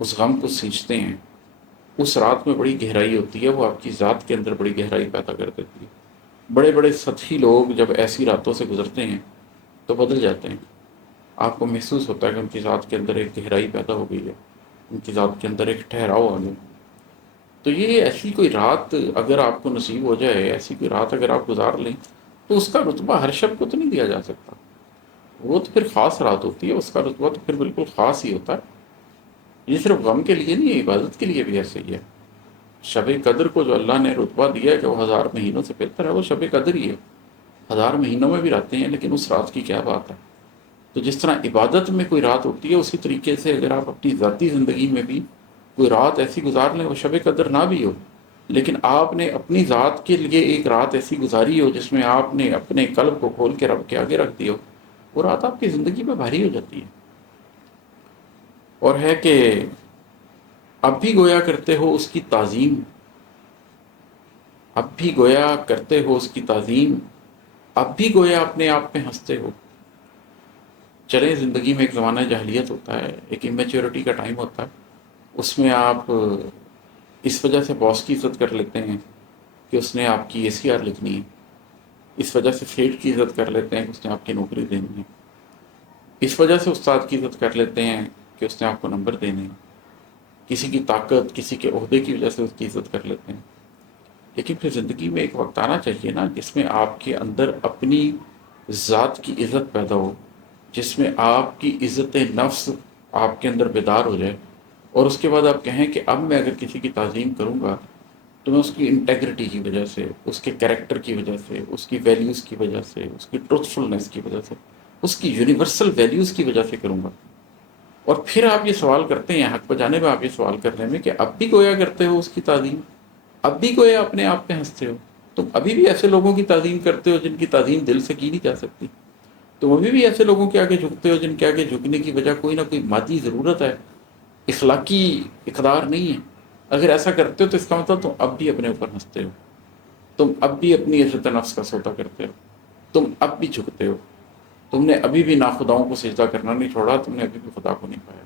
اس غم کو سینچتے ہیں، اس رات میں بڑی گہرائی ہوتی ہے، وہ آپ کی ذات کے اندر بڑی گہرائی پیدا کر دیتی ہے۔ بڑے بڑے سطحی لوگ جب ایسی راتوں سے گزرتے ہیں تو بدل جاتے ہیں، آپ کو محسوس ہوتا ہے کہ ان کی ذات کے اندر ایک گہرائی پیدا ہو گئی ہے، ان کی ذات کے اندر ایک ٹھہراؤ آ گیا۔ تو یہ ایسی کوئی رات اگر آپ کو نصیب ہو جائے، ایسی کوئی رات اگر آپ گزار لیں، تو اس کا رتبہ ہر شب کو تو نہیں دیا جا سکتا، وہ تو پھر خاص رات ہوتی ہے، اس کا رتبہ تو پھر بالکل خاص ہی ہوتا ہے۔ یہ صرف غم کے لیے نہیں ہے، عبادت کے لیے بھی ایسے ہی ہے۔ شب قدر کو جو اللہ نے رتبہ دیا ہے کہ وہ 1000 مہینوں سے بہتر ہے، وہ شب قدر ہی ہے۔ 1000 مہینوں میں بھی راتیں ہیں، لیکن اس رات کی کیا بات ہے۔ تو جس طرح عبادت میں کوئی رات ہوتی ہے، اسی طریقے سے اگر آپ اپنی ذاتی زندگی میں بھی کوئی رات ایسی گزار لیں، وہ شب قدر نہ بھی ہو، لیکن آپ نے اپنی ذات کے لیے ایک رات ایسی گزاری ہو جس میں آپ نے اپنے قلب کو کھول کے رب کے آگے رکھ دی ہو، وہ رات آپ کی زندگی میں بھاری ہو جاتی ہے۔ اور ہے کہ اب بھی گویا کرتے ہو اس کی تعظیم، اب بھی گویا کرتے ہو اس کی تعظیم، اب بھی گویا اپنے آپ پہ ہنستے ہو۔ چلیں، زندگی میں ایک زمانہ جاہلیت ہوتا ہے، ایک امیچیورٹی کا ٹائم ہوتا ہے، اس میں آپ اس وجہ سے باس کی عزت کر لیتے ہیں کہ اس نے آپ کی اے سی آر لکھنی ہے، اس وجہ سے سیٹ کی عزت کر لیتے ہیں کہ اس نے آپ کی نوکری دینی ہے، اس وجہ سے استاد کی عزت کر لیتے ہیں کہ اس نے آپ کو نمبر دینے ہیں، کسی کی طاقت، کسی کے عہدے کی وجہ سے اس کی عزت کر لیتے ہیں۔ لیکن پھر زندگی میں ایک وقت آنا چاہیے نا جس میں آپ کے اندر اپنی ذات کی عزت پیدا ہو، جس میں آپ کی عزت نفس آپ کے اندر بیدار ہو جائے، اور اس کے بعد آپ کہیں کہ اب میں اگر کسی کی تعظیم کروں گا تو میں اس کی انٹیگریٹی کی وجہ سے، اس کے کریکٹر کی وجہ سے، اس کی ویلیوز کی وجہ سے، اس کی ٹروتھفلنس کی وجہ سے، اس کی یونیورسل ویلیوز کی وجہ سے کروں گا۔ اور پھر آپ یہ سوال کرتے ہیں، حق بجانے میں آپ یہ سوال کرنے میں، کہ اب بھی گویا کرتے ہو اس کی تعظیم، اب بھی گویا اپنے آپ پہ ہنستے ہو، تم ابھی بھی ایسے لوگوں کی تعظیم کرتے ہو جن کی تعظیم دل سے کی نہیں جا سکتی، تم ابھی بھی ایسے لوگوں کے آگے جھکتے ہو جن کے آگے جھکنے کی وجہ کوئی نہ کوئی مادی ضرورت ہے، اخلاقی اقدار نہیں ہے۔ اگر ایسا کرتے ہو تو اس کا مطلب تم اب بھی اپنے اوپر ہنستے ہو، تم اب بھی اپنی عزت نفس کا سودا کرتے ہو، تم اب بھی جھکتے ہو، تم نے ابھی بھی ناخداؤں کو سجدہ کرنا نہیں چھوڑا، تم نے ابھی بھی خدا کو نہیں پایا۔